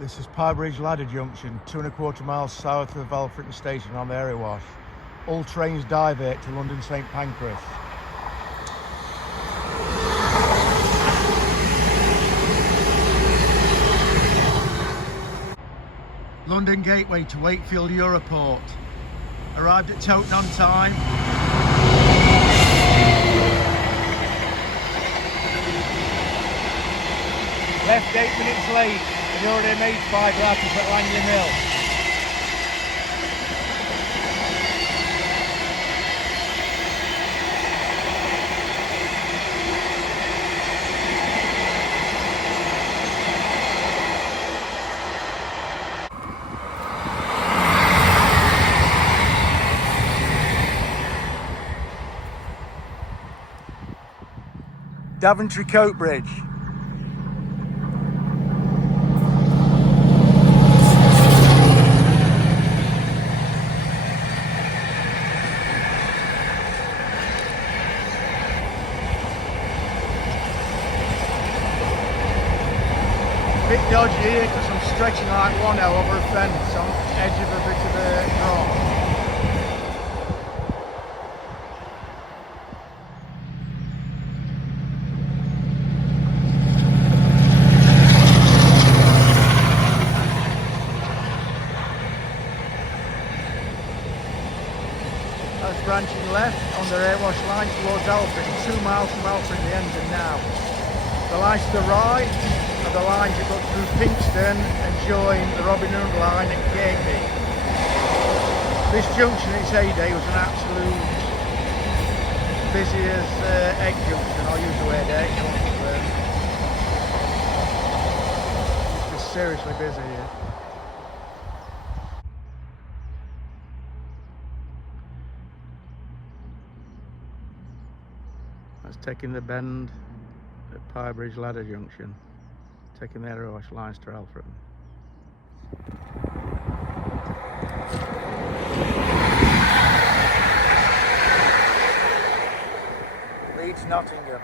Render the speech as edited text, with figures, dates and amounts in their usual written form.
This is PYEBRIDGE ladder junction, 2¼ miles south of Alfreton station on the area wash. All trains divert to London St Pancras. London Gateway to Wakefield Europort. Arrived at Towton on time. Left 8 minutes late, and already made 5 laps at Langley Mill. Daventry Coat Bridge. Bit dodgy here because I'm stretching like 1L over a fence on the edge of a bit of a drop. That's branching left on the airwash line towards Alfreton, 2 miles from Alfreton, the engine now. The lines to the right are the lines that go through Pinkston and join the Robin Hood line at Cambie. This junction in its heyday was an absolute busy as egg junction. I'll use the word egg. It's seriously busy here. That's taking the bend at PYEBRIDGE ladder junction, taking the airwash lines to Alfreton. Leeds Nottingham.